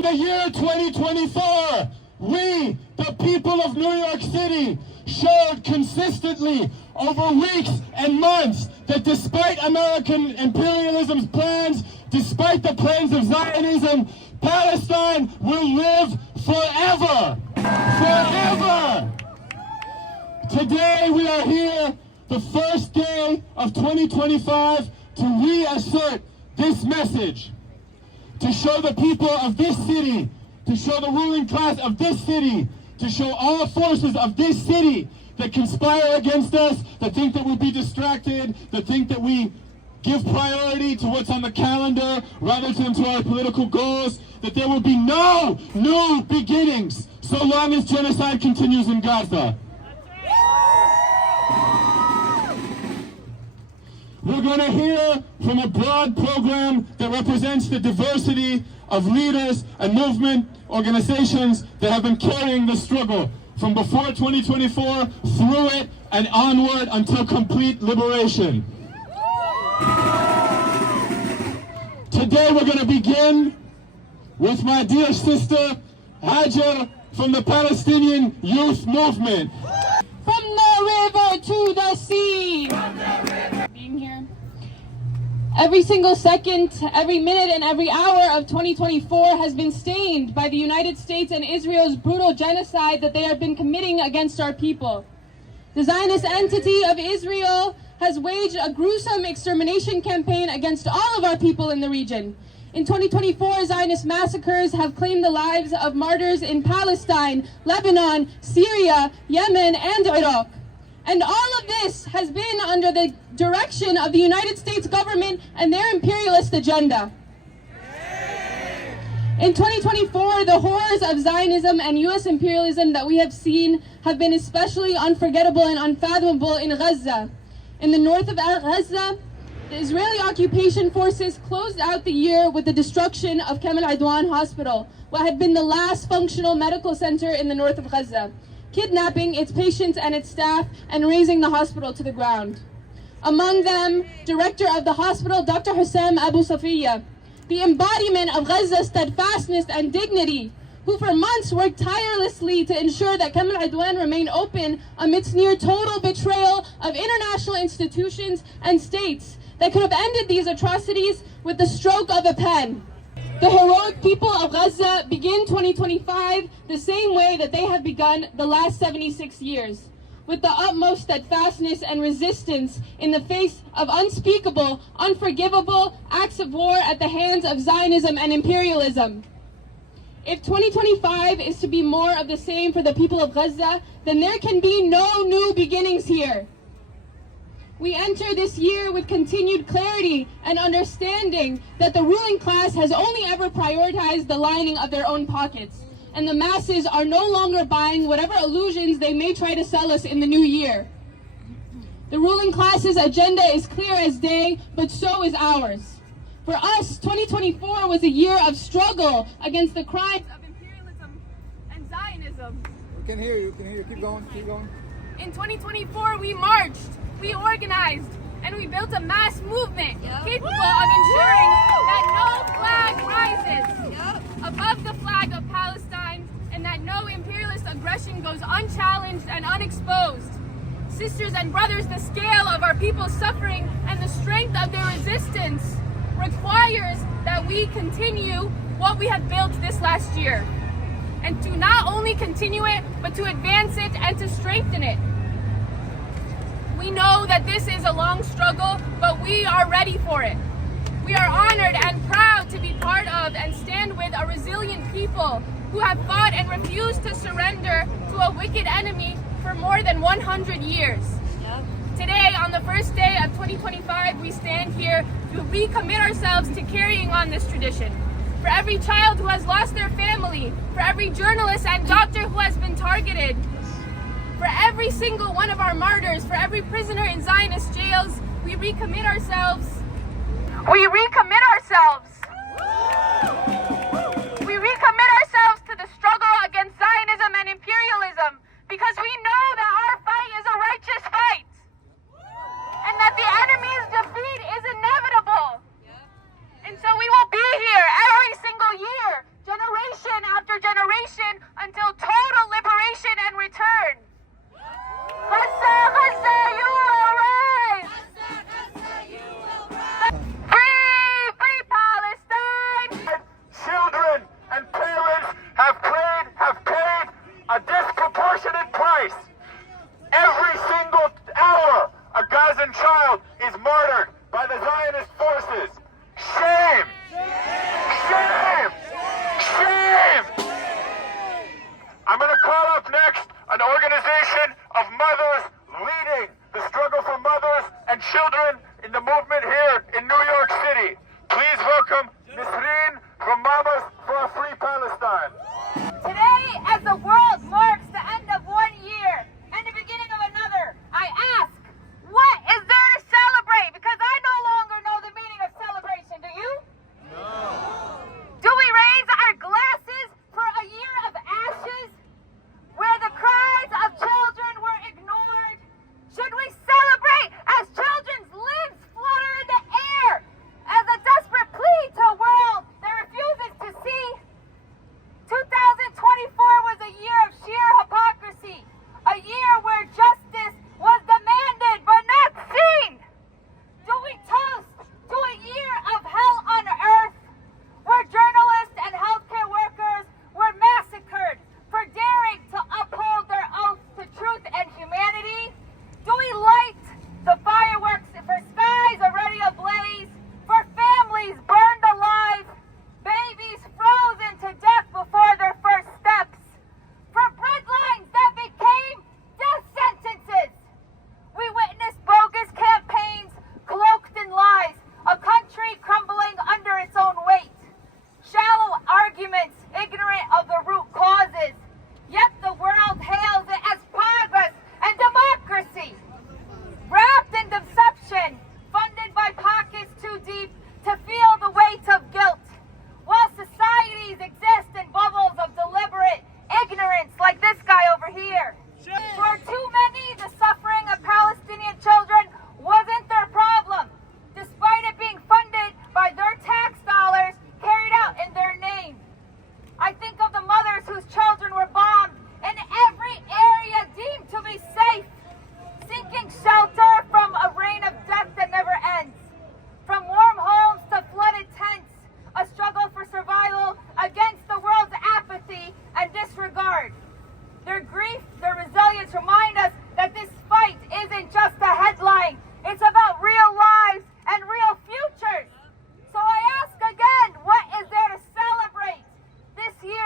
The year 2024, we, the people of New York City, showed consistently over weeks and months that despite American imperialism's plans, despite the plans of Zionism, Palestine will live forever. Forever. Today we are here, the first day of 2025, to reassert this message, to show the people of this city, to show the ruling class of this city, to show all forces of this city that conspire against us, that think that we'll be distracted, that think that we give priority to what's on the calendar rather than to our political goals, that there will be no new beginnings so long as genocide continues in Gaza. We're going to hear from a broad program that represents the diversity of leaders and movement organizations that have been carrying the struggle from before 2024 through it and onward until complete liberation. Today we're going to begin with my dear sister Hajar from the Palestinian Youth Movement. From the river to the sea. Being here. Every single second, every minute, and every hour of 2024 has been stained by the United States and Israel's brutal genocide that they have been committing against our people. The Zionist entity of Israel has waged a gruesome extermination campaign against all of our people in the region. In 2024, Zionist massacres have claimed the lives of martyrs in Palestine, Lebanon, Syria, Yemen, and Iraq. And all of this has been under the direction of the United States government and their imperialist agenda. In 2024, the horrors of Zionism and U.S. imperialism that we have seen have been especially unforgettable and unfathomable in Gaza. In the north of Gaza, the Israeli occupation forces closed out the year with the destruction of Kamal Adwan Hospital, what had been the last functional medical center in the north of Gaza, kidnapping its patients and its staff and razing the hospital to the ground. Among them, director of the hospital, Dr. Hussam Abu Safiya, the embodiment of Gaza's steadfastness and dignity, who for months worked tirelessly to ensure that Kamal Adwan remained open amidst near total betrayal of international institutions and states that could have ended these atrocities with the stroke of a pen. The heroic people of Gaza begin 2025 the same way that they have begun the last 76 years, with the utmost steadfastness and resistance in the face of unspeakable, unforgivable acts of war at the hands of Zionism and imperialism. If 2025 is to be more of the same for the people of Gaza, then there can be no new beginnings here. We enter this year with continued clarity and understanding that the ruling class has only ever prioritized the lining of their own pockets, and the masses are no longer buying whatever illusions they may try to sell us in the new year. The ruling class's agenda is clear as day, but so is ours. For us, 2024 was a year of struggle against the crimes of imperialism and Zionism. We can hear you, keep going, keep going. In 2024, we marched, we organized, and we built a mass movement capable of ensuring that no flag rises above the flag of Palestine and that no imperialist aggression goes unchallenged and unexposed. Sisters and brothers, the scale of our people's suffering and the strength of their resistance requires that we continue what we have built this last year, and to not only continue it, but to advance it and to strengthen it. We know that this is a long struggle, but we are ready for it. We are honored and proud to be part of and stand with a resilient people who have fought and refused to surrender to a wicked enemy for more than 100 years. Today, on the first day of 2025, we stand here to recommit ourselves to carrying on this tradition. For every child who has lost their family, for every journalist and doctor who has been targeted, for every single one of our martyrs, for every prisoner in Zionist jails, we recommit ourselves. We recommit ourselves. We recommit ourselves to the struggle against Zionism and imperialism, because we know that our fight is a righteous fight, and that the enemy's defeat is inevitable. And so we will be here every single year, generation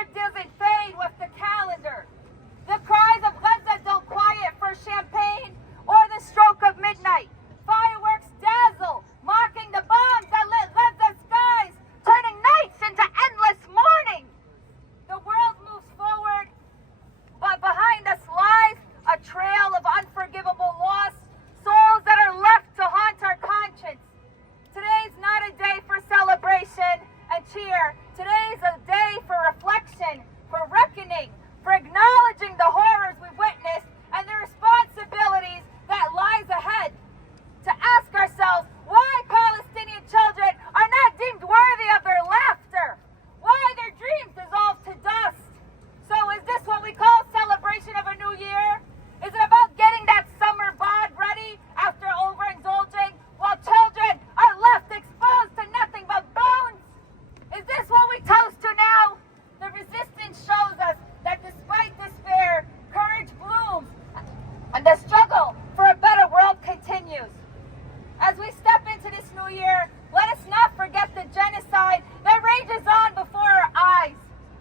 hunger doesn't fade with the calendar. The cries of Gaza don't quiet for champagne or the stroke of midnight. Fireworks dazzle, mocking the bombs that lit Gaza's skies, turning nights into endless morning. The world moves forward, but behind us lies a trail of unforgivable loss, souls that are left to haunt our conscience. Today's not a day for celebration and cheer. Today's a day for reflection, for reckoning, for acknowledging the horrors we've witnessed and the responsibilities that lies ahead. To ask ourselves why Palestinian children are not deemed worthy of their laughter, why their dreams dissolve to dust. So is this what we call celebration of a new year? Is it about getting that summer bod ready after overindulging while children are left exposed to nothing but bones? Is this what we toast to now? The resistance shows us that despite despair, courage blooms and the struggle for a better world continues. As we step into this new year, let us not forget the genocide that rages on before our eyes,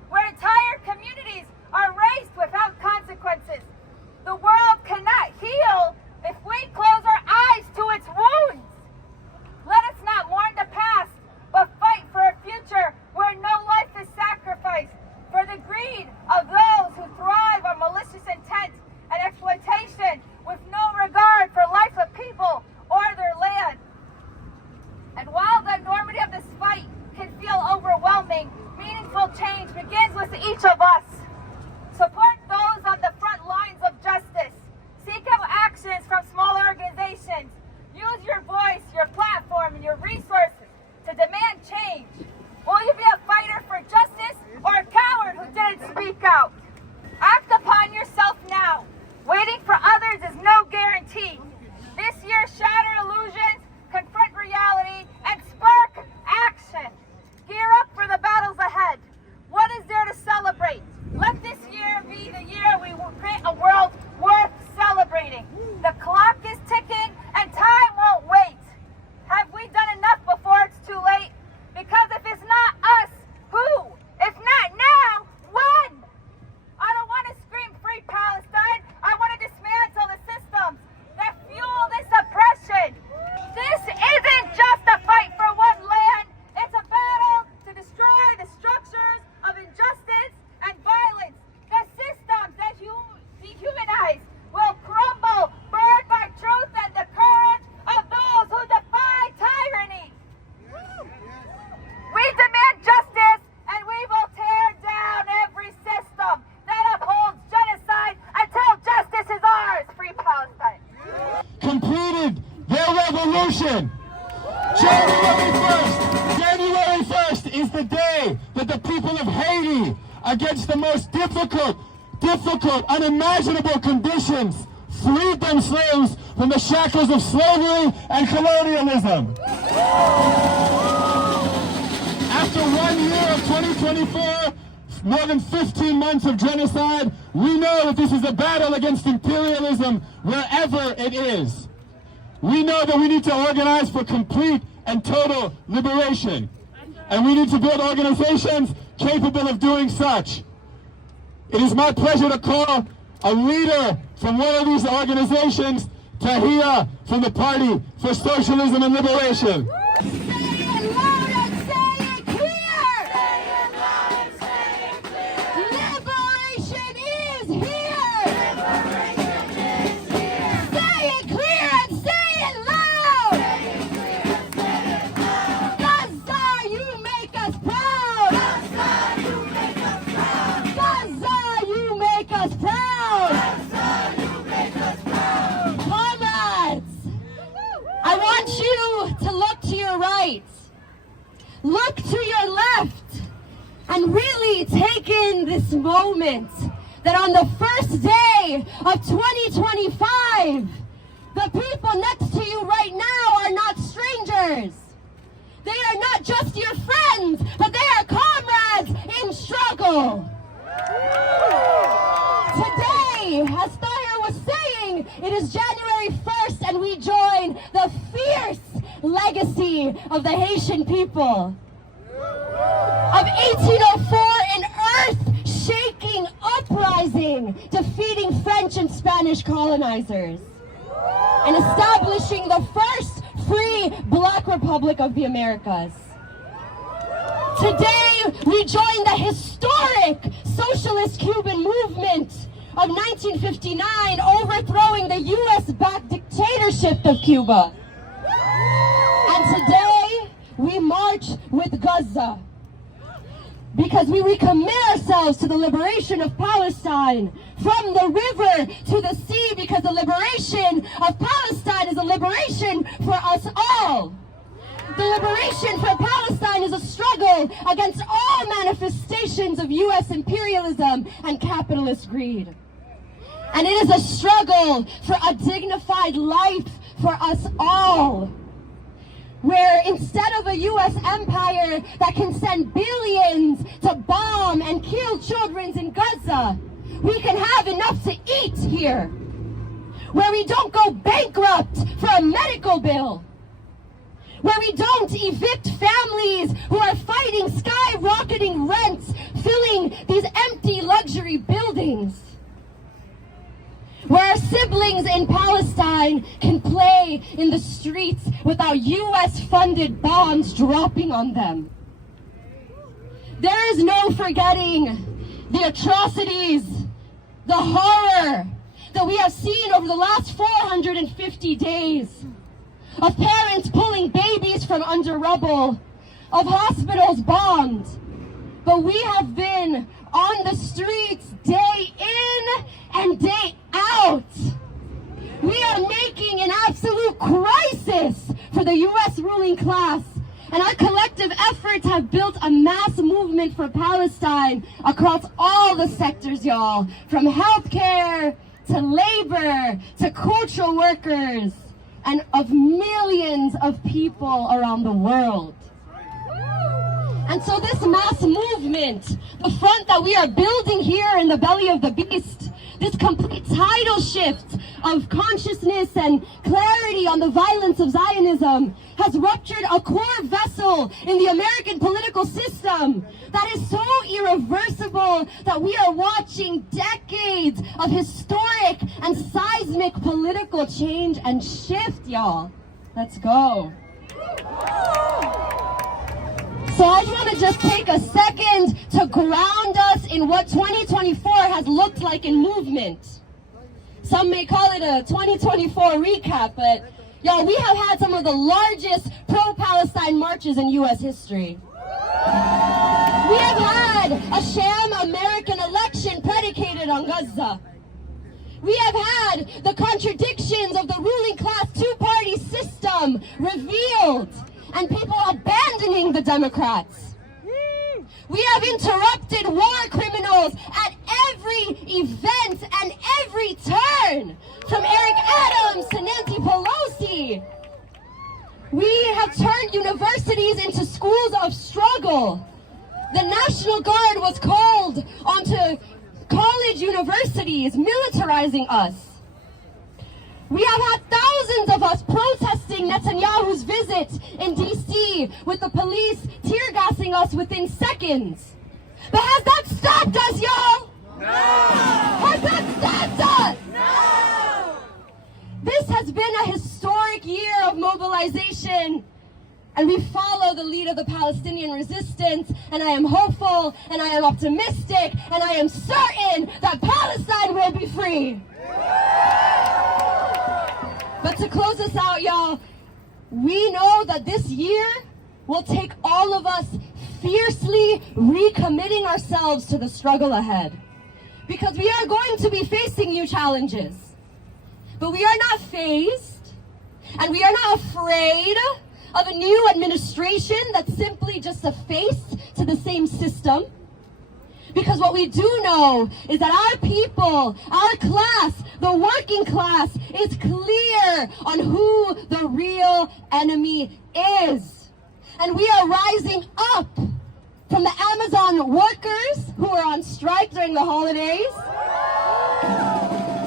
where entire communities are razed without consequences. The world cannot heal if we close our eyes to its wounds. Let us not mourn the past, but fight for a future where no life is sacrificed for the greed of those who thrive on malicious intent and exploitation with no regard for life of people or their land. And while the enormity of this fight can feel overwhelming, meaningful change begins with each of us. Support those on the front lines of justice. Seek out actions from smaller organizations. Use your voice, your platform, and your resources to demand change. Will you be a fighter for justice or a coward who didn't speak out? Act upon yourself now. Waiting for others is no guarantee. This year, shatter illusions, confront reality, and spark action. Gear up for the battles ahead. What is there to celebrate? Let this year be the year we will create a world worth celebrating. The clock is ticking and time won't wait. Have we done enough before it's too late? Because if it's not us, who? If not now, when? I don't want to scream free Palestine. I want to dismantle the systems that fuel this oppression. This isn't just a fight for one land. It's a battle to destroy the structures of injustice and violence. The systems that dehumanize will crumble, burned by truth and the courage of those who defy tyranny. We demand justice, and we will tear down every system that upholds genocide until justice is ours. Free Palestine. Completed their revolution. January 1st is the day that the people of Haiti, against the most difficult, unimaginable conditions, freed themselves from the shackles of slavery and colonialism. After 1 year of 2024, more than 15 months of genocide, we know that this is a battle against imperialism wherever it is. We know that we need to organize for complete and total liberation. And we need to build organizations capable of doing such. It is my pleasure to call a leader from one of these organizations, Tahia, from the Party for Socialism and Liberation. Look to your left and really take in this moment that on the first day of 2025, the people next to you right now are not strangers. They are not just your friends, but they are comrades in struggle. Today, as Tahir was saying, it is January 1st and we join the fierce legacy of the Haitian people. Of 1804, an earth strong, defeating French and Spanish colonizers, and establishing the first free Black Republic of the Americas. Today, we join the historic socialist Cuban movement of 1959, overthrowing the U.S.-backed dictatorship of Cuba. And today, we march with Gaza, because we recommit ourselves to the liberation of Palestine, from the river to the sea, because the liberation of Palestine is a liberation for us all. The liberation for Palestine is a struggle against all manifestations of U.S. imperialism and capitalist greed. And it is a struggle for a dignified life for us all, where instead of a U.S. empire that can send billions to bomb and kill children in Gaza, we can have enough to eat here, where we don't go bankrupt for a medical bill, where we don't evict families who are fighting skyrocketing rents, filling these empty luxury buildings, where our siblings in Palestine can play in the streets without U.S.-funded bombs dropping on them. There is no forgetting the atrocities, the horror that we have seen over the last 450 days, of parents pulling babies from under rubble, of hospitals bombed. But we have been on the streets day in and day out. We are making an absolute crisis for the U.S. ruling class, and our collective efforts have built a mass movement for Palestine across all the sectors, y'all, from healthcare to labor to cultural workers, and of millions of people around the world. And so this mass movement, the front that we are building here in the belly of the beast, this complete tidal shift of consciousness and clarity on the violence of Zionism, has ruptured a core vessel in the American political system that is so irreversible that we are watching decades of historic and seismic political change and shift, y'all. Let's go. So I want to just take a second to ground us in what 2024 has looked like in movement. Some may call it a 2024 recap, but y'all, we have had some of the largest pro-Palestine marches in U.S. history. We have had a sham American election predicated on Gaza. We have had the contradictions of the ruling class two-party system revealed, and people abandoning the Democrats. We have interrupted war criminals at every event and every turn, from Eric Adams to Nancy Pelosi. We have turned universities into schools of struggle. The National Guard was called onto college universities, militarizing us. We have had thousands of us protesting Netanyahu's visit in D.C. with the police tear gassing us within seconds. But has that stopped us, y'all? No! Has that stopped us? No! This has been a historic year of mobilization, and we follow the lead of the Palestinian resistance, and I am hopeful, and I am optimistic, and I am certain that Palestine will be free. But to close us out, y'all, we know that this year will take all of us fiercely recommitting ourselves to the struggle ahead. Because we are going to be facing new challenges. But we are not fazed, and we are not afraid of a new administration that's simply just a face to the same system. Because what we do know is that our people, our class, the working class, is clear on who the real enemy is. And we are rising up from the Amazon workers who are on strike during the holidays,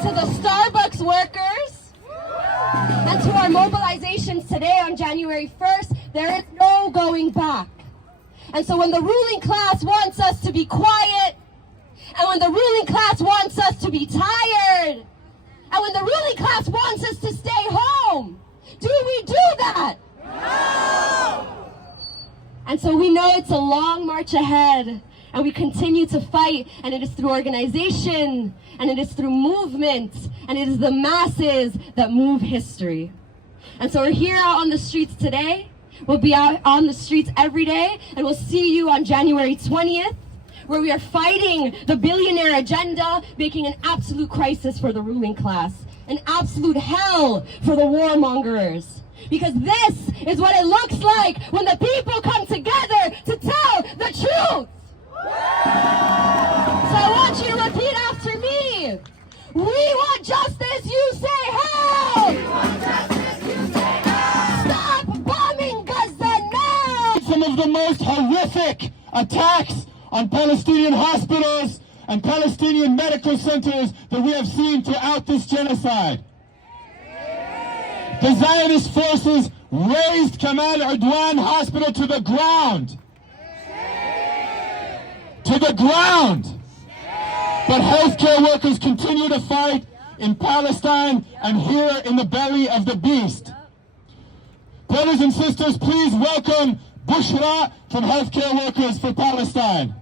to the Starbucks workers, and to our mobilizations today on January 1st. There is no going back. And so when the ruling class wants us to be quiet, and when when the ruling class wants us to be tired, and when the ruling class wants us to stay home, do we do that? No! And so we know it's a long march ahead, and we continue to fight, and it is through organization, and it is through movement, and it is the masses that move history. And so we're here out on the streets today. We'll be out on the streets every day, and we'll see you on January 20th, where we are fighting the billionaire agenda, making an absolute crisis for the ruling class, an absolute hell for the warmongers. Because this is what it looks like when the people come together to tell the truth. So I want you to repeat after me. We want justice, you say hell! We want justice, you say hell! Stop bombing Gaza now! Some of the most horrific attacks on Palestinian hospitals and Palestinian medical centers that we have seen throughout this genocide. The Zionist forces razed Kamal Udwan Hospital to the ground. To the ground. But healthcare workers continue to fight in Palestine and here in the belly of the beast. Brothers and sisters, please welcome Bushra from Healthcare Workers for Palestine.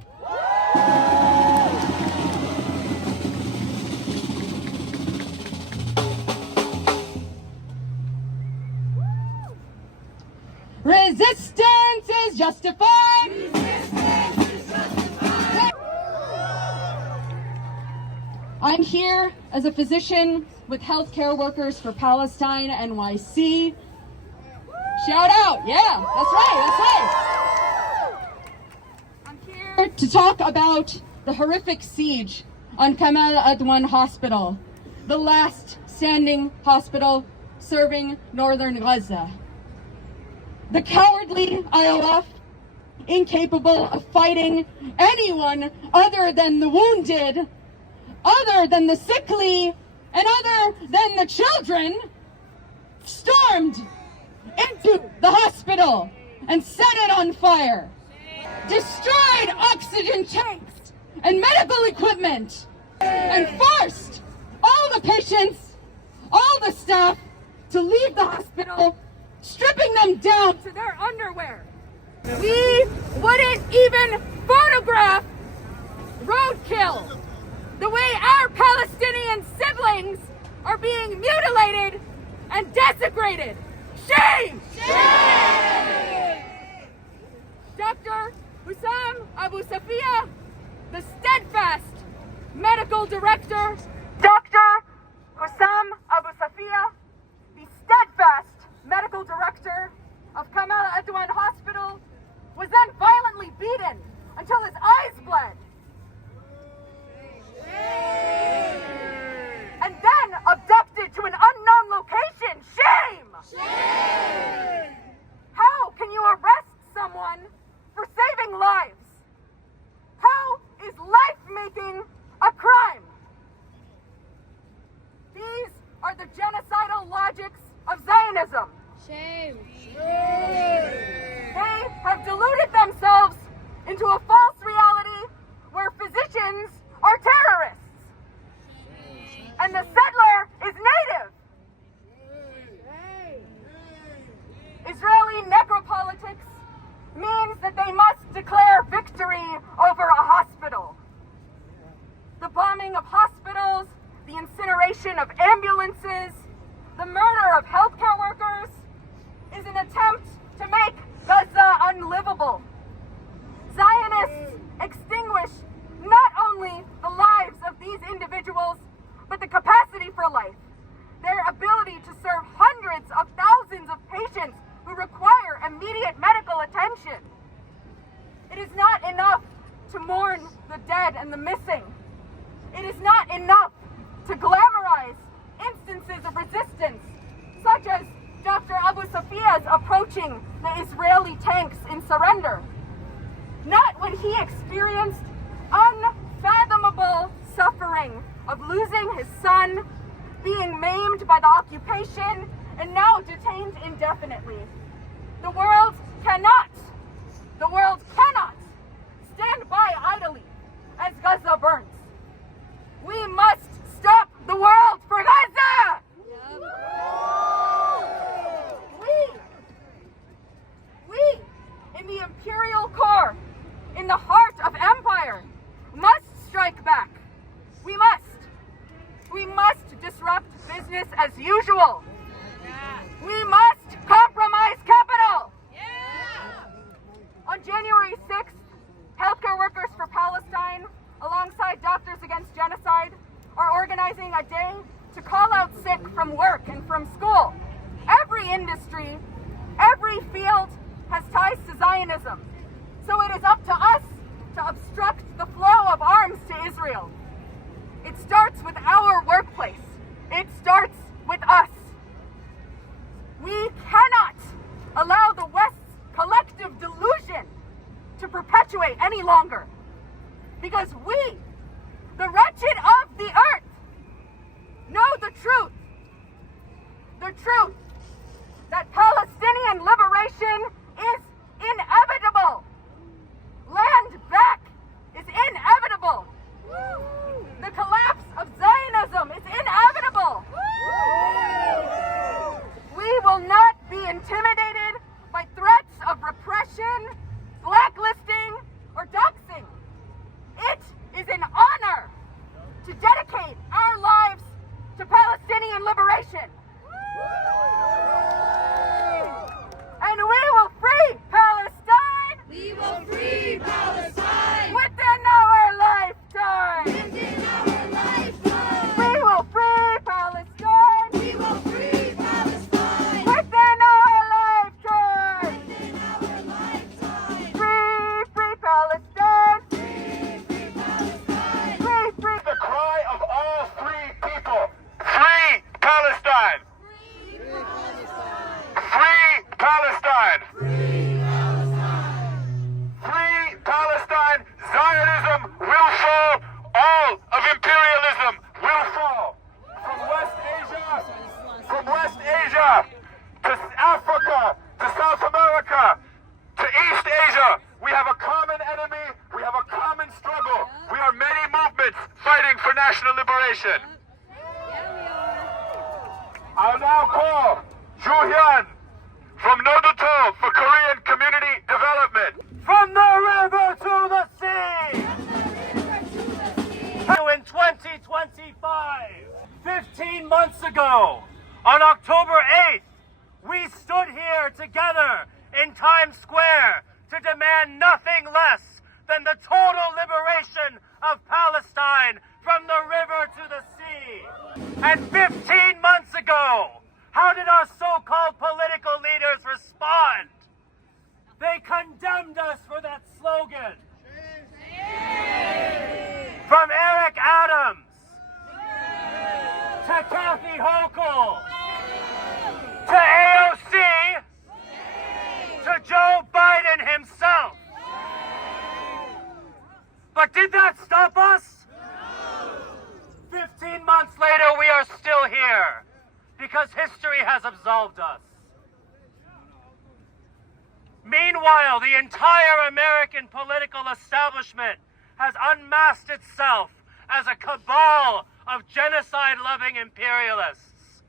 Resistance is justified. Resistance is justified. I'm here as a physician with Healthcare Workers for Palestine, NYC. Shout out, yeah, that's right. I'm here to talk about the horrific siege on Kamal Udwan Hospital, the last standing hospital serving northern Gaza. The cowardly IOF, incapable of fighting anyone other than the wounded, other than the sickly, and other than the children, stormed into the hospital and set it on fire, destroyed oxygen tanks and medical equipment, and forced all the patients, all the staff to leave the hospital, stripping them down to their underwear. We wouldn't even photograph roadkill the way our Palestinian siblings are being mutilated and desecrated. Shame! Shame! Dr. Hussam Abu Safia, the steadfast medical director, Dr. Hussam Abu Safia, the steadfast medical director of Kamal Udwan Hospital, was then violently beaten until his eyes bled. And then abducted to an unknown location. Shame! Shame! How can you arrest someone for saving lives? How is life-making a crime? These are the genocidal logics of Zionism. Shame. They have deluded themselves into a false reality where physicians are terrorists. And the settler is native. Israeli necropolitics means that they must declare victory over a hospital. The bombing of hospitals, the incineration of ambulances, the murder of healthcare workers is an attempt to make Gaza unlivable. Zionists extinguish not only the lives of these individuals, but the capacity for life, their ability to serve hundreds of thousands of patients who require immediate medical attention. It is not enough to mourn the dead and the missing. It is not enough to glamorize instances of resistance, such as Dr. Abu Safia's approaching the Israeli tanks in surrender. Not when he experienced unfathomable suffering of losing his son, being maimed by the occupation, and now detained indefinitely. The world cannot stand by idly as Gaza burns. back. We must disrupt business as usual. We must compromise capital. On January 6th, healthcare workers for Palestine, alongside Doctors Against Genocide, are organizing a day to call out sick from work and from school. Every industry, every field has ties to Zionism. So it is up to us to obstruct the flow of arms to Israel. It starts with our workplace. It starts with us. We cannot allow the West's collective delusion to perpetuate any longer. Because we, the wretched of the earth, know the truth. The truth that Palestinian liberation is inevitable. Land back is inevitable. The collapse of Zionism is inevitable. We will not be intimidated by threats of repression, blacklisting, or doxing. It is an honor to dedicate our lives to Palestinian liberation. And we will free Palestine! We will free Palestine! Within our lifetime! Within our lifetime! We will free Palestine! We will free Palestine! Within our lifetime! Within our lifetime! Free Palestine! Free Palestine! Free The cry of all free people. Free Palestine! Free Palestine! Free Palestine! Zionism will fall. All of imperialism will fall. From West Asia to Africa to South America to East Asia, we have a common enemy. We have a common struggle. We are many movements fighting for national liberation. I'll now call Ju Hyun from Nodoto for Korean Community Development. From the river to the sea! In 2025, 15 months ago, on October 8th, we stood here together in Times Square to demand nothing less than the total liberation of Palestine from the river to the sea. And 15 months ago, how did our so-called political leaders respond? They condemned us for that slogan. From Eric Adams to Kathy Hochul to AOC to Joe Biden himself. But did that stop us? 15 months later, we are still here because history has absolved us. Meanwhile, the entire American political establishment has unmasked itself as a cabal of genocide-loving imperialists.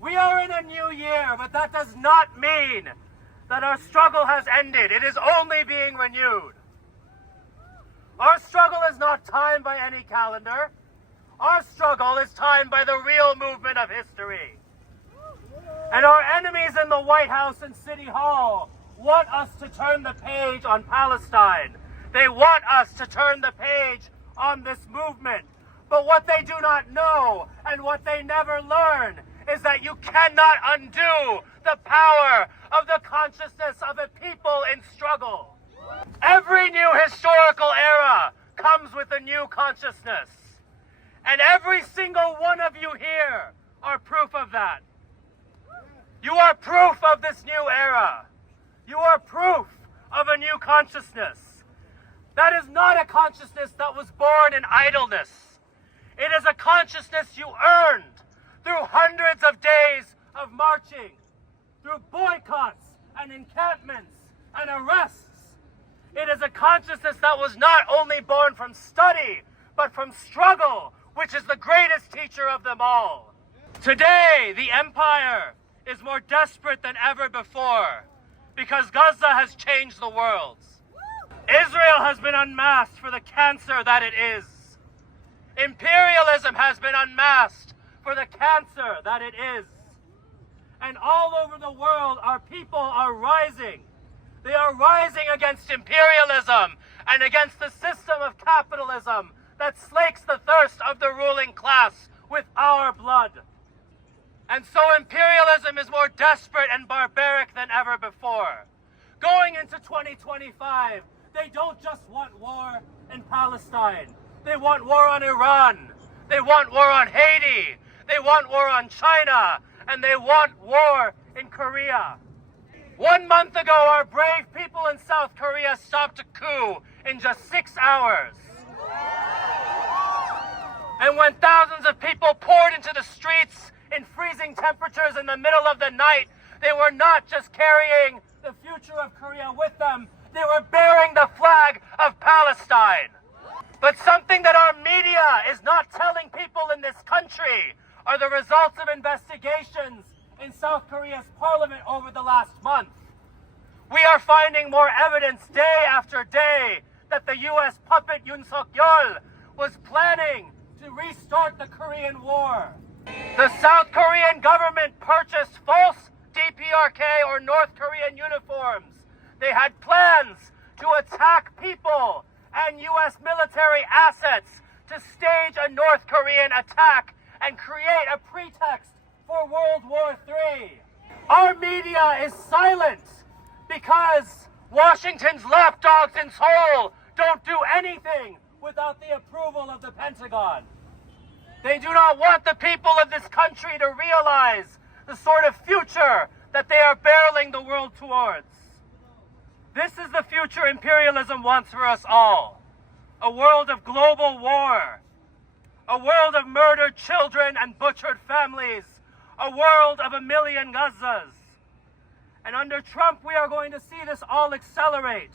We are in a new year, but that does not mean that our struggle has ended. It is only being renewed. Our struggle is not timed by any calendar. Our struggle is timed by the real movement of history. And our enemies in the White House and City Hall want us to turn the page on Palestine. They want us to turn the page on this movement. But what they do not know and what they never learn is that you cannot undo the power of the consciousness of a people in struggle. Every new historical era comes with a new consciousness. And every single one of you here are proof of that. You are proof of this new era. You are proof of a new consciousness. That is not a consciousness that was born in idleness. It is a consciousness you earned through hundreds of days of marching, through boycotts and encampments and arrests. It is a consciousness that was not only born from study, but from struggle, which is the greatest teacher of them all. Today, the empire is more desperate than ever before because Gaza has changed the world. Israel has been unmasked for the cancer that it is. Imperialism has been unmasked for the cancer that it is. And all over the world, our people are rising. They are rising against imperialism and against the system of capitalism that slakes the thirst of the ruling class with our blood. And so imperialism is more desperate and barbaric than ever before. Going into 2025, they don't just want war in Palestine. They want war on Iran. They want war on Haiti. They want war on China. And they want war in Korea. 1 month ago, our brave people in South Korea stopped a coup in just 6 hours. And when thousands of people poured into the streets in freezing temperatures in the middle of the night, they were not just carrying the future of Korea with them, they were bearing the flag of Palestine. But something that our media is not telling people in this country are the results of investigations in South Korea's parliament over the last month. We are finding more evidence day after day that the U.S. puppet Yoon Suk-yeol was planning to restart the Korean War. The South Korean government purchased false DPRK or North Korean uniforms. They had plans to attack people and U.S. military assets to stage a North Korean attack and create a pretext for World War III. Our media is silent because Washington's lapdogs in Seoul don't do anything without the approval of the Pentagon. They do not want the people of this country to realize the sort of future that they are barreling the world towards. This is the future imperialism wants for us all. A world of global war. A world of murdered children and butchered families. A world of 1 million Gazas. And under Trump, we are going to see this all accelerate.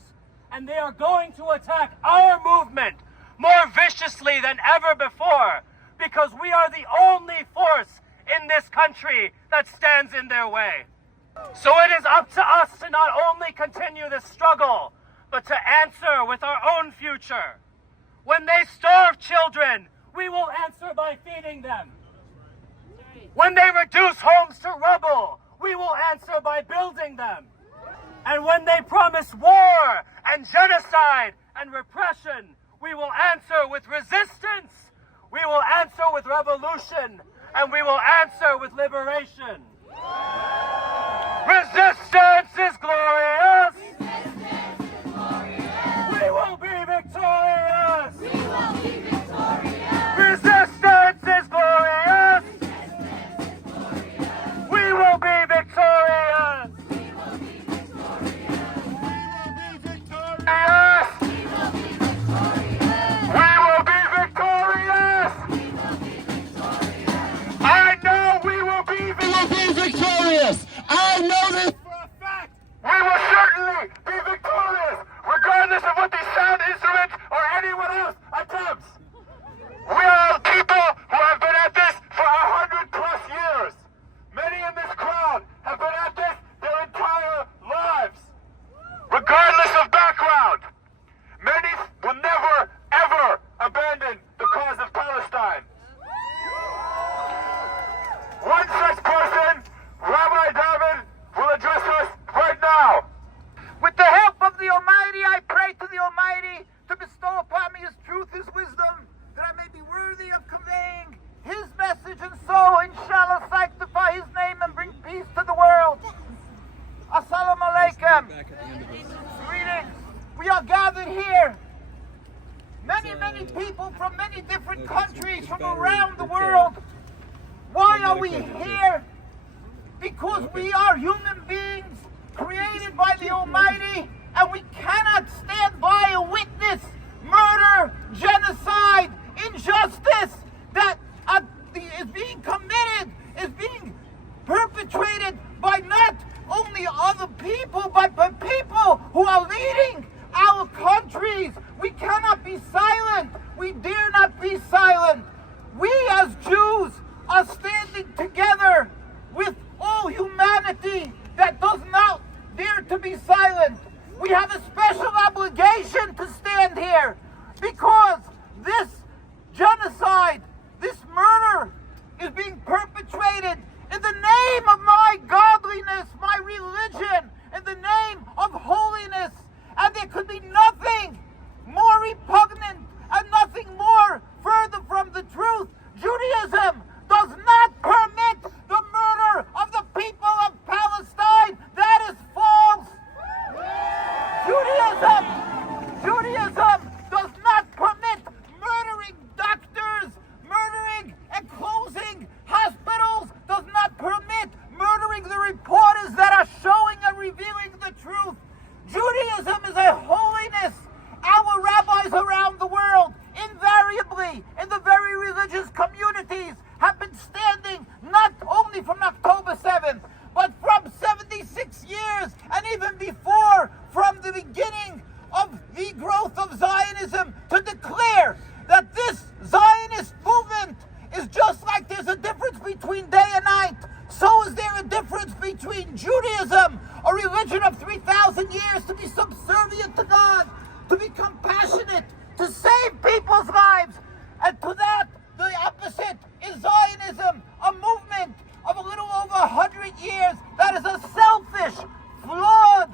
And they are going to attack our movement more viciously than ever before, because we are the only force in this country that stands in their way. So it is up to us to not only continue this struggle, but to answer with our own future. When they starve children, we will answer by feeding them. When they reduce homes to rubble, we will answer by building them. And when they promise war and genocide and repression, we will answer with resistance. We will answer with revolution, and we will answer with liberation. Resistance is glorious. We will be victorious. Resistance is glorious. We will be victorious. We will be victorious. We will be victorious. I know we will be victorious. I know this for a fact. We will certainly be victorious, regardless of what these sound instruments or anyone else attempts. We are people who have been at this for 100+ years. Many in this crowd have been at this their entire lives. Regardless of background, many will never, ever abandon the cause of Palestine. One such person, Rabbi David, will address us right now. With the help of the Almighty, I pray to the Almighty to bestow upon me His truth, His wisdom, that I may be worthy of conveying His message, and so, inshallah, sanctify His name and bring peace to the world. Assalamu alaikum. Greetings. We are gathered here. Many people from many different countries from around the world. Why are we here? Because we are human beings created by the Almighty, and we cannot stand by and witness murder, genocide, injustice that is being committed, is being perpetrated by not only other people, but by people who are leading our countries. We cannot be silent. We dare not be silent. We as Jews are standing together with all humanity that does not dare to be silent. We have a special obligation to stand here because this genocide religious communities have been standing not only from October 7th, but from 76 years and even before, from the beginning of the growth of Zionism, to declare that this Zionist movement is just like there's a difference between day and night, so is there a difference between Judaism, a religion of 3,000 years, to be subservient to God, to be compassionate, to save people's lives, and to that, the opposite is Zionism, a movement of a little over 100 years that is a selfish, flawed,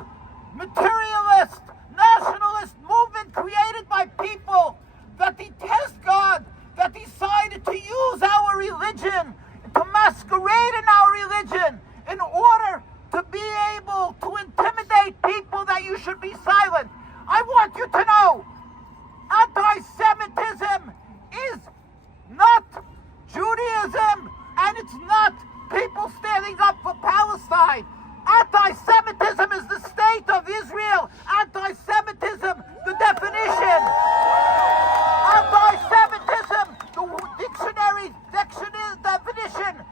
materialist, nationalist movement created by people that detest God, that decided to use our religion, to masquerade in our religion in order to be able to intimidate people that you should be silent. I want you to know, anti-Semitism is not Judaism, and it's not people standing up for Palestine. Anti-Semitism is the state of Israel. Anti-Semitism, the definition. Anti-Semitism, the dictionary definition,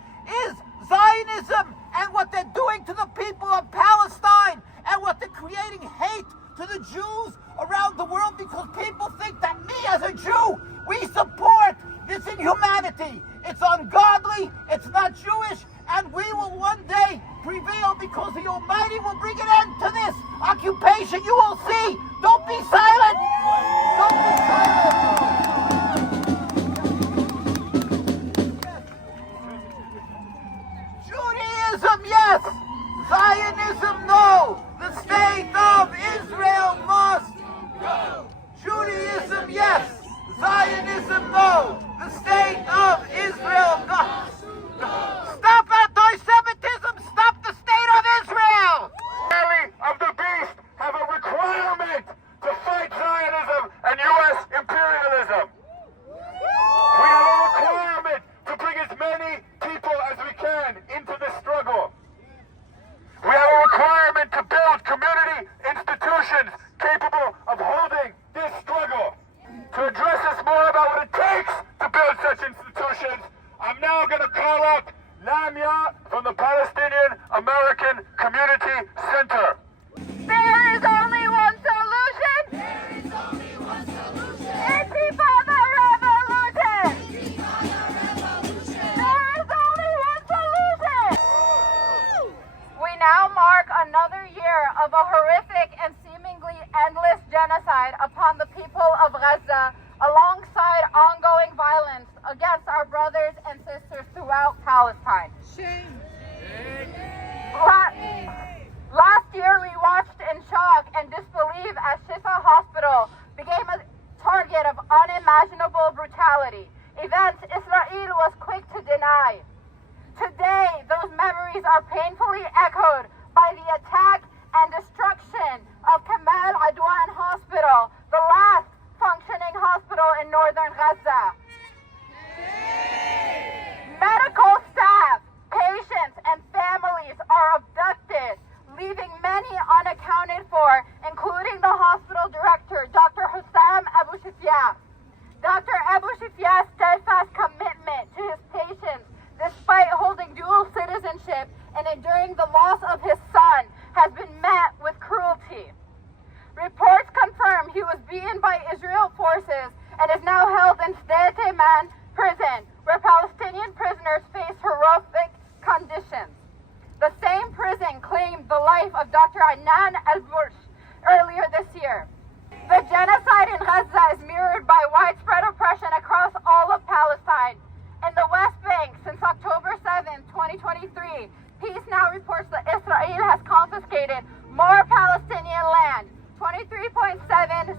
is Zionism and what they're doing to the people of Palestine and what they're creating hate to the Jews around the world, because people think that me as a Jew, we support this inhumanity. It's ungodly, it's not Jewish, and we will one day prevail because the Almighty will bring an end to this occupation. You will see. Don't be silent. Don't be silent. Judaism, yes. Zionism, no. The state of Israel must go. Judaism, yes. Zionism, no. The state of Israel must go. Stop anti-Semitism. Stop the state of Israel. Belly of the beast have a requirement to fight Zionism and U.S. imperialism. We have a requirement to bring as many people as we can into this struggle. We have a requirement to build community institutions capable of holding this struggle. To address us more about what it takes to build such institutions, I'm now going to call up Lamia from the Palestinian American Community Center. There is only one solution. There is only one solution. Intifada revolution. Intifada revolution. There is only one solution. We now mark another year of a horrific and seemingly endless genocide upon the people of Gaza, alongside ongoing violence against our brothers and sisters throughout Palestine. Shame. Last year, we watched in shock and disbelief as Shifa Hospital became a target of unimaginable brutality, events Israel was quick to deny. Today, those memories are painfully echoed by the attack and destruction of Kamal Adwan Hospital, the last functioning hospital in northern Gaza. Medical staff, patients, and families are abducted, leaving many unaccounted for, including the hospital director, Dr. Hussam Abu Shafia. Dr. Abu Shafia's steadfast commitment to his patients, despite holding dual citizenship and enduring the loss of his son, has been met with cruelty. Reports confirm he was beaten by Israel forces and is now held in Sde Teiman prison, where Palestinian prisoners face horrific conditions. The same prison claimed the life of Dr. Adnan al-Bursh earlier this year. The genocide in Gaza is mirrored by widespread oppression across all of Palestine. In the West Bank, since October 7, 2023, Peace Now reports that Israel has confiscated more Palestinian land, 23.7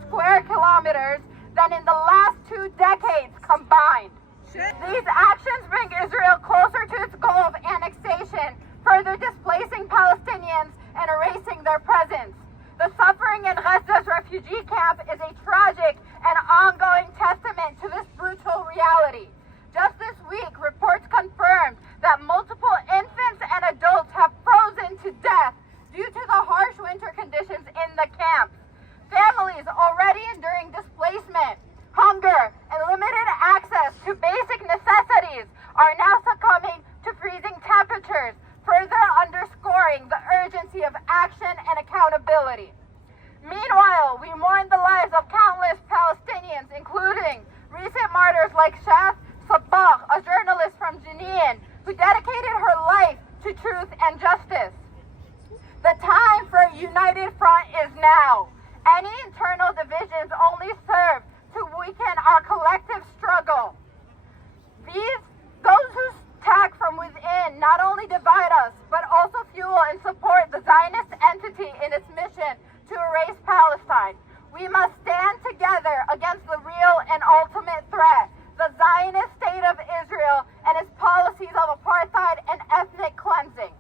square kilometers, than in the last 2 decades combined. These actions bring Israel closer to its goal of annexation, further displacing Palestinians and erasing their presence. The suffering in Gaza's refugee camp is a tragic and ongoing testament to this brutal reality. Just this week, reports confirmed that multiple infants and adults have frozen to death due to the harsh winter conditions in the camps. Families already enduring displacement, hunger, and limited access to basic necessities like Shaf Sabah, a journalist from Jenin, who dedicated her life to truth and justice. The time for a united front is now. Any internal divisions only serve to weaken our collective struggle. Those who attack from within not only divide us, but also fuel and support the Zionist entity in its mission to erase Palestine. We must stand together against the real and ultimate threat, the Zionist state of Israel and its policies of apartheid and ethnic cleansing.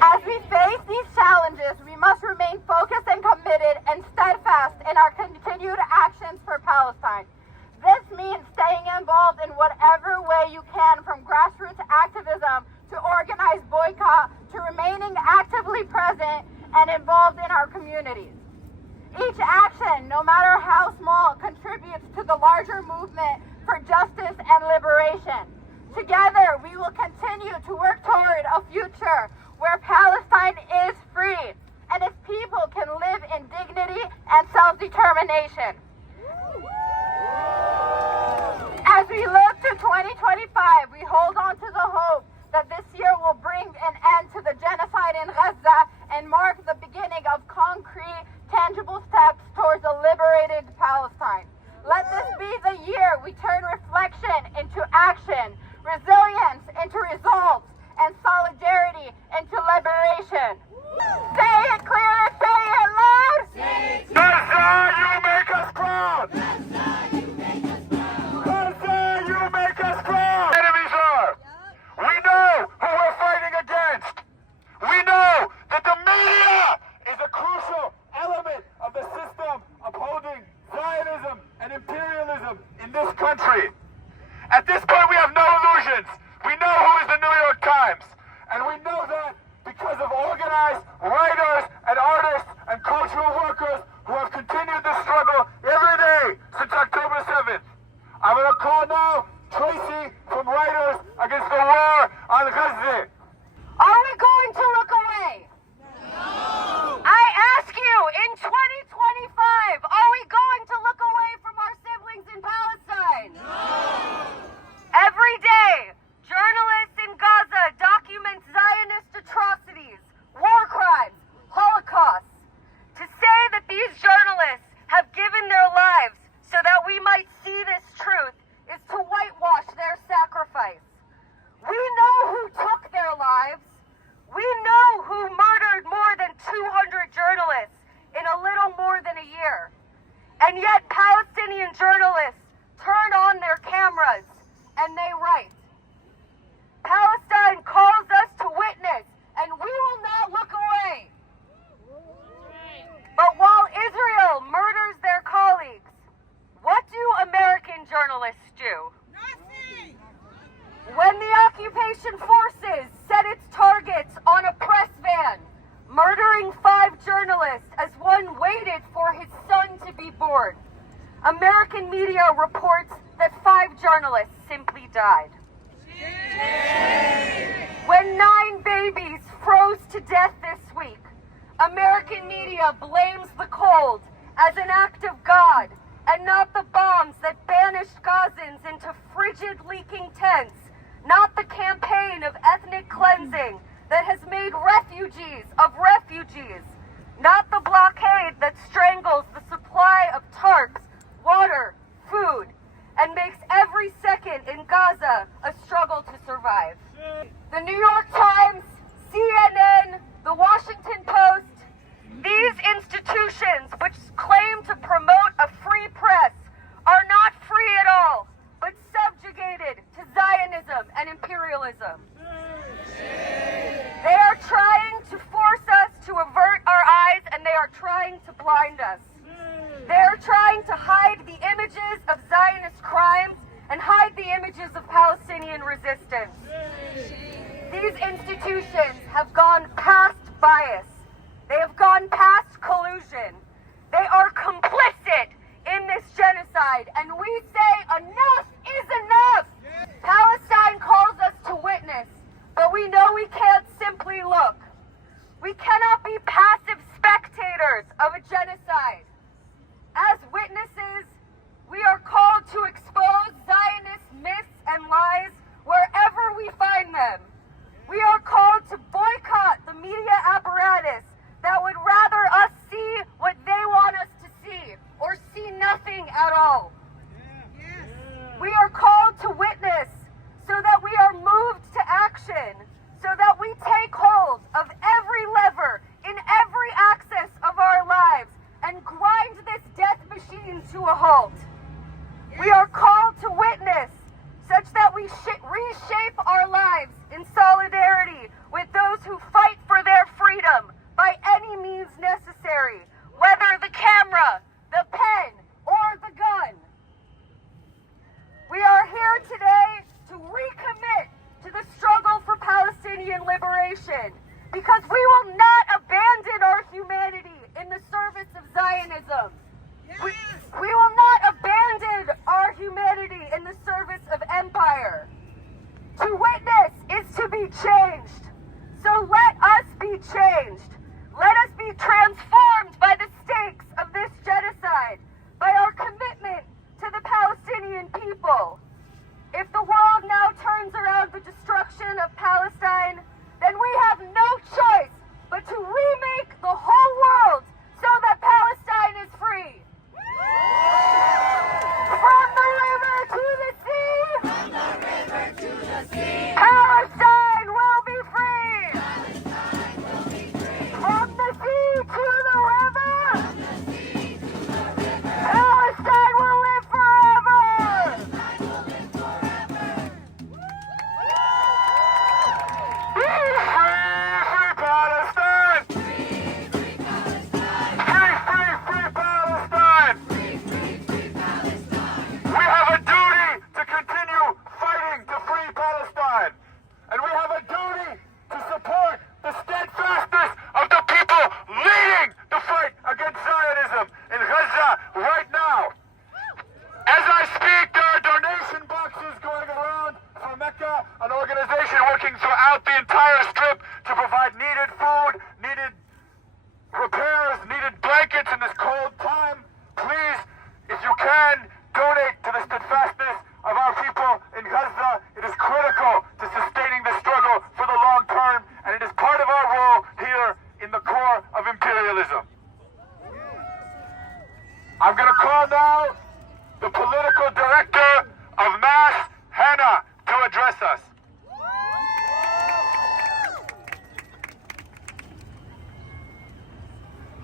As we face these challenges, we must remain focused and committed and steadfast in our continued actions for Palestine. This means staying involved in whatever way you can, from grassroots activism to organized boycott to remaining actively present and involved in our communities. Each action, no matter how small, contributes to the larger movement for justice and liberation. Together, we will continue to work toward a future where Palestine is free and its people can live in dignity and self-determination. As we look to 2025, we hold on to the hope that this year will bring an end to the genocide in Gaza and mark the beginning of concrete, tangible steps towards a liberated Palestine. Let this be the year we turn reflection into action, resilience into results, and solidarity into liberation. Say it clear, say it loud! Gaza, you make us proud! Enemies are. We know who we're fighting against. We know that the media is a crucial element of the system upholding Zionism and imperialism in this country. At this point, we have no illusions. We know who is the New York Times. And we know that because of organized writers and artists and cultural workers who have continued this struggle every day since October 7th. I'm going to call now Tracy from Writers Against the War on Gaza. Are we going to look away? No! I ask you, in 2025, are we going to look away from our siblings in Palestine? No! Every day, journalists in Gaza document Zionist atrocities, war crimes, holocausts. To say that these journalists have given their lives so that we might see this truth is to whitewash their sacrifice. We know who took their lives. We know who murdered more than 200 journalists in a little more than a year. And yet Palestinian journalists turn on their cameras and they write. Palestine calls us to witness, and we will not look away. But while Israel murders their colleagues, what do American journalists do? Nothing! When the occupation forces set its targets on a press van, murdering 5 journalists as one waited for his son to be born, American media reports that 5 journalists simply died. When 9 babies froze to death this week, American media blames the cold as an act of God and not the bombs that banished Gazans into frigid, leaking tents, not the campaign of ethnic cleansing that has made refugees of refugees, not the blockade that strangles the supply of tarps, water, food, and makes every second in Gaza a struggle to survive. The New York Times, CNN, the Washington Post, these institutions which claim to promote a free press are not free at all, but subjugated to Zionism and imperialism. They are trying to force us to avert our eyes, and they are trying to blind us. They are trying to hide the images of Zionist crimes and hide the images of Palestinian resistance. These institutions have gone past bias. They have gone past collusion. They are complicit in this genocide, and we say enough is enough. Palestine calls us to witness, but we know we can't simply look. We cannot be passive spectators of a genocide. As witnesses, we are called shape our lives in solidarity with those who fight for their freedom by any means necessary, whether the camera, the pen, or the gun. We are here today to recommit to the struggle for Palestinian liberation, because we will not abandon our humanity in the service of Zionism. We will not abandon our humanity in the service of empire. To witness is to be changed. So let us be changed. Let us be transformed by the stakes of this genocide, by our commitment to the Palestinian people. If the world now turns around the destruction of Palestine, then we have no choice but to remake the whole world so that Palestine is free. From the river to the sea, from the river to the sea, Palestine will be free. Palestine will be free. From the sea to the river, from the sea to the river, Palestine will live forever. Palestine will live forever. Free Palestine! Free Palestine! Free Palestine! Free Palestine! We have a duty to continue fighting to free Palestine. And we have a duty to support the steadfastness of the people leading the fight against Zionism in Gaza right now. As I speak, there are donation boxes going around for Mecca, an organization working throughout the entire strip to provide needed food, needed repairs, needed blankets in this cold time. Please, if you can, donate to the steadfastness of our people in Gaza. It is critical to sustaining the struggle for the long term, and it is part of our role here in the core of imperialism. I'm going to call now the political director of Mass, Hannah, to address us.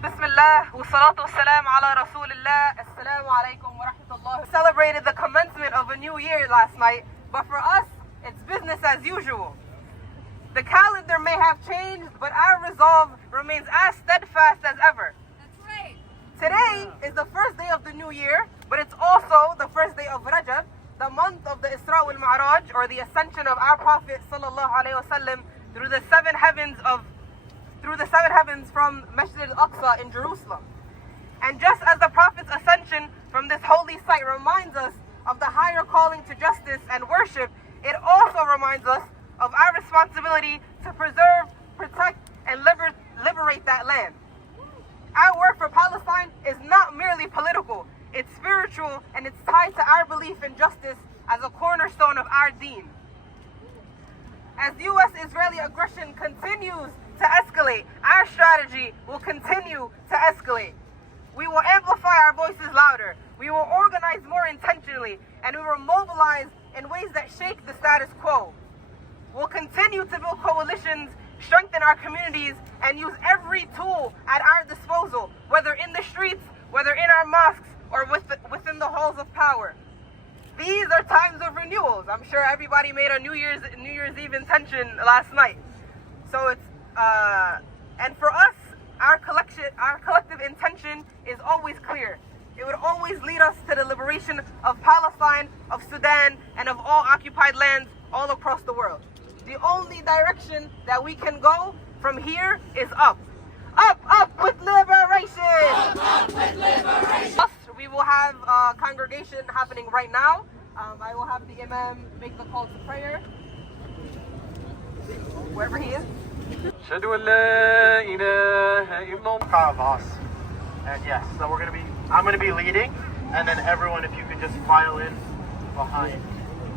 Bismillah, wa salatu wa salam ala Rasulillah, assalamu alaikum wa rahmatullah. We celebrated the commencement of a new year last night, but for us, it's business as usual. The calendar may have changed, but our resolve remains as steadfast as ever. That's right. Today is the first day of the new year, but it's also the first day of Rajab, the month of the Isra wal Mi'raj, or the ascension of our Prophet sallallahu alaihi wasallam through the seven heavens from Masjid al-Aqsa in Jerusalem. And just as the Prophet's ascension from this holy site reminds us of the higher calling to justice and worship, it also reminds us of our responsibility to preserve, protect, and liberate that land. Our work for Palestine is not merely political, it's spiritual, and it's tied to our belief in justice as a cornerstone of our deen. As U.S.-Israeli aggression continues to escalate, our strategy will continue to escalate. We will amplify our voices louder, we will organize more intentionally, and we will mobilize in ways that shake the status quo. We'll continue to build coalitions, strengthen our communities, and use every tool at our disposal, whether in the streets, whether in our mosques, or within the halls of power. These are times of renewals. I'm sure everybody made a New Year's Eve intention last night. So it's and for us, our collective intention is always clear. It would always lead us to the liberation of Palestine, of Sudan, and of all occupied lands all across the world. The only direction that we can go from here is up. Up, up with liberation! Up with liberation! We will have a congregation happening right now. I will have the Imam make the call to prayer. Wherever he is. Of us. And yes, so I'm gonna be leading, and then everyone, if you could just file in behind.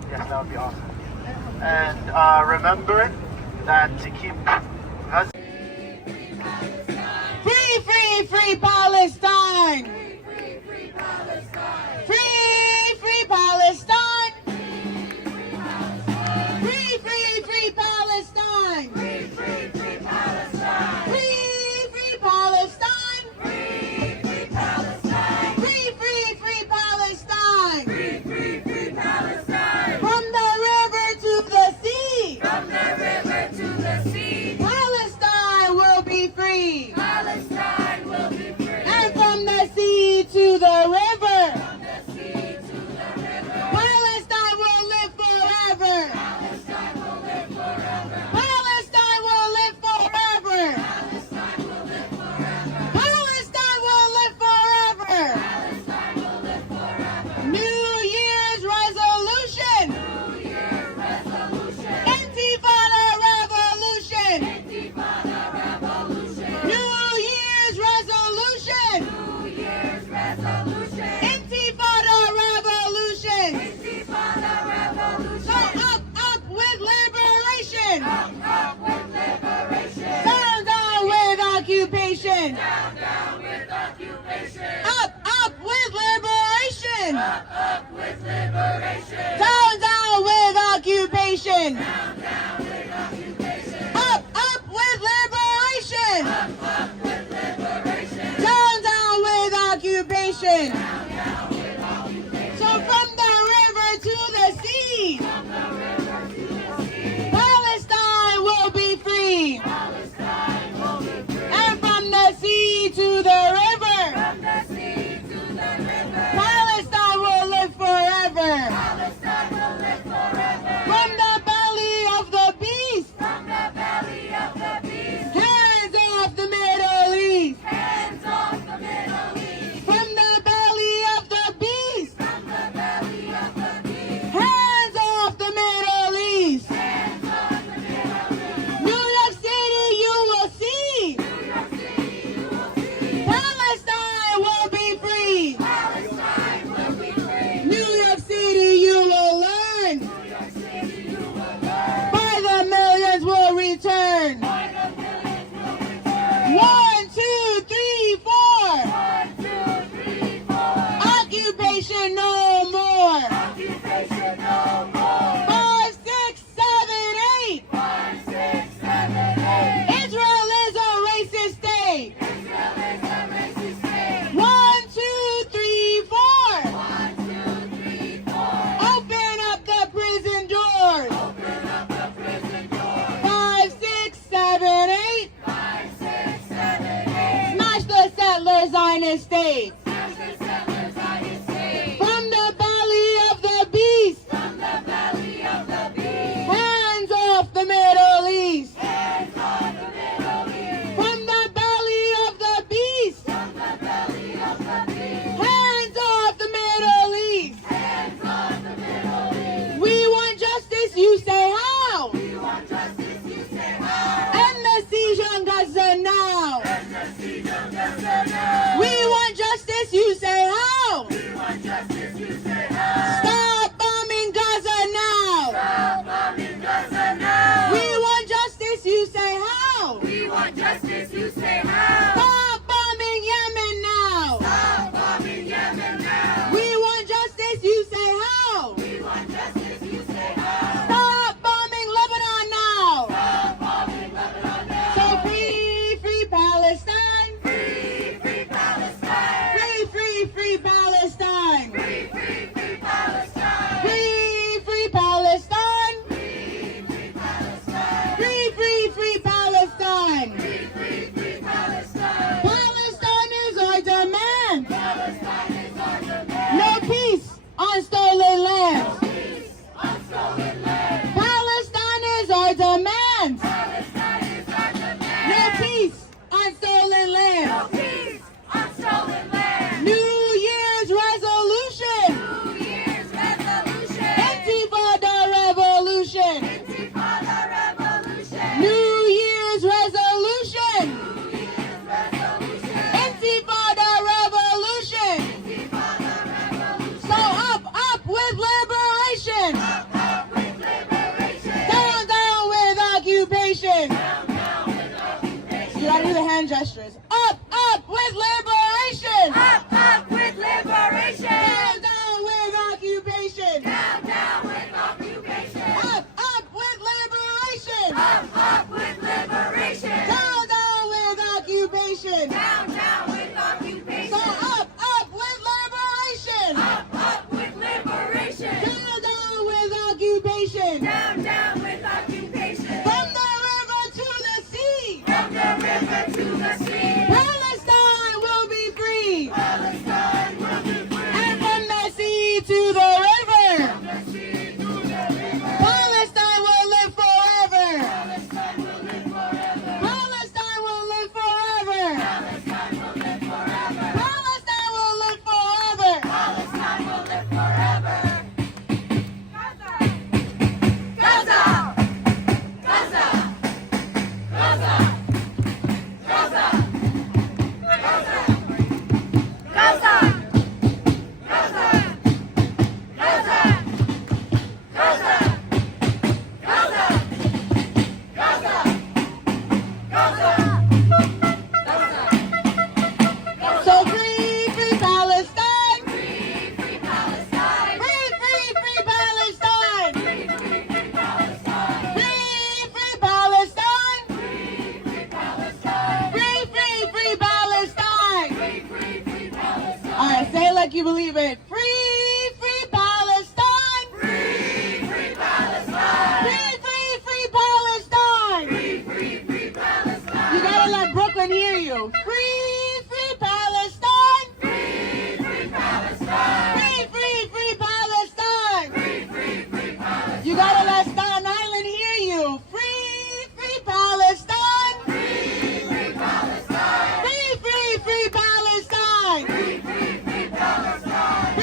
Yes, that would be awesome. And remember that to keep us. Free, free, free Palestine! Free, free Palestine! Free, free Palestine! Free, free Free, free, free Palestine! Palestine! Free, free, free Palestine! Free, free Palestine! Free, free Palestine! Free, free, free Palestine! Free, free, free Palestine! From the river to the Occupation no more. 5, 6, 7, 8. 5, 6, 7, 8. Israel is a racist state. Israel is a racist state. 1, 2, 3, 4. 1, 2, 3, 4. Open up the prison doors. Open up the prison doors. 5, 6, 7, 8. 5, 6, 7, 8. Smash the settler Zionist state. Smash the settler Zionist state. From the belly of the beast. From the belly of the beast. Hands off the Middle East. Hands off the Middle East. From the belly of the beast. From the belly of the beast. Hands off the Middle East. Hands off the Middle East. We want justice, you say how? We want justice, you say how? End the siege on Gaza now. End the siege of Gaza now. We want justice, you say how? We want justice, you say how? Stop bombing Gaza now. Stop bombing Gaza now. We want justice, you say how? We want justice, you say how? Stop bombing Yemen now. Stop bombing Yemen now. We want justice, you say how? We want justice, you say how? Stop bombing Lebanon now. Stop bombing Lebanon now. So free, free Palestine. Free, free Palestine. Free, free, free Palestine. Free, free, free Palestine. Free, free Palestine. Free, free Palestine. Free, free, free Palestine. Free, free, free Palestine. Palestine is our demand. Palestine is our demand. No peace on stolen land. Peace on stolen land. Palestine is our demand. Palestine is our demand. No peace on stolen land. No peace on stolen land. New Year's resolution. New Year's resolution. Intifada revolution. Intifada revolution. New Year's resolution. New Year's resolution. Intifada revolution. Intifada revolution. So up with liberation. Up with liberation. Down with occupation. Down with occupation. You gotta do the hand gestures. Up with liberation. Up with liberation. Down with occupation. Down with occupation. Up with liberation. Up with liberation. Down with occupation. Down with occupation. So up with liberation. Up with liberation. Down with occupation. Down with occupation. From the river to the sea. From the river to the sea. Palestine will be free. Palestine will be free. And from the sea to the river. From the sea to the river. Palestine will live forever. Palestine will live forever. Palestine will live forever. Palestine will live forever. Palestine will live forever. Palestine will live forever. Gaza! Gaza! Gaza! Gaza! Gaza! Gaza! Gaza! Gaza! Gaza! Gaza! Gaza! Gaza! Gaza! So free, free Palestine. Free, free Palestine. Free, free, free Palestine. Free, free, free Palestine. Free, free Palestine. Free, free Palestine. Free, free, free Palestine. Free, free, free Palestine. All right, say it like you believe it. Free, free Palestine. Free, free Palestine. Free, free, free Palestine. Free, free, free Palestine. You gotta let Brooklyn hear you. Free, free Palestine. Free, free Palestine. Free, free, free Palestine. Free, free, free Palestine. You gotta let Staten Island hear you. Free, free Palestine. Free, free Palestine. Free, free, free Palestine. Free, free, free Palestine.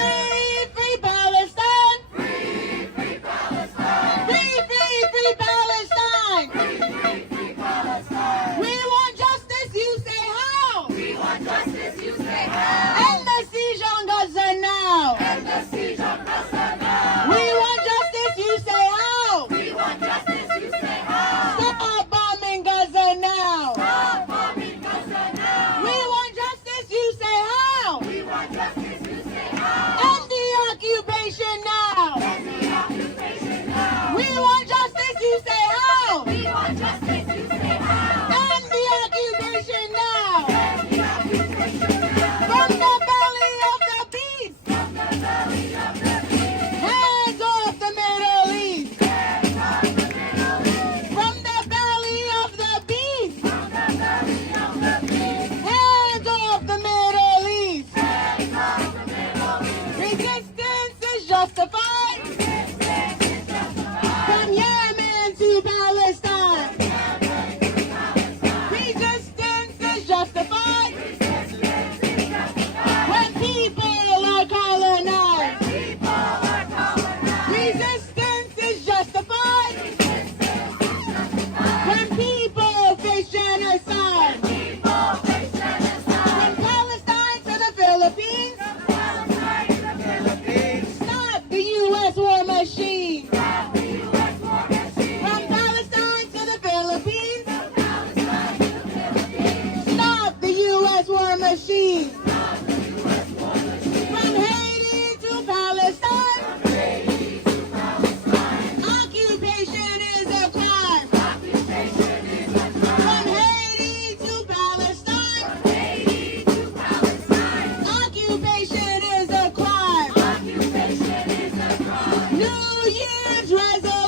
you say how. We want justice, you say how. End the occupation now. End the occupation now. From the belly of the beast. From the belly of the beast. Hands off the Middle East. Hands off the Middle East. From the belly of the beast. From the belly of the beast. Hands off the Middle East. Hands off the Middle East. Resistance is justified. Resistance is justified. From Yemen to Palestine. Yemen to Palestine. Resistance is justified. Resistance is justified. When people are colonized. People are colonized. Resistance is justified. Resistance is justified. When people face genocide. People face genocide. From Palestine to the Philippines. Palestine to the Philippines. Stop the U.S. war machine. Stop the U.S. war machine. From Palestine to the Philippines. Palestine to the Philippines. Stop the U.S. war machine. Stop the U.S. war machine. From Haiti to Palestine. Haiti to Palestine. Occupation is a crime. Occupation is a crime. From Haiti to Palestine. Haiti to Palestine. Occupation is a crime. Occupation is a crime. New Year's resolution.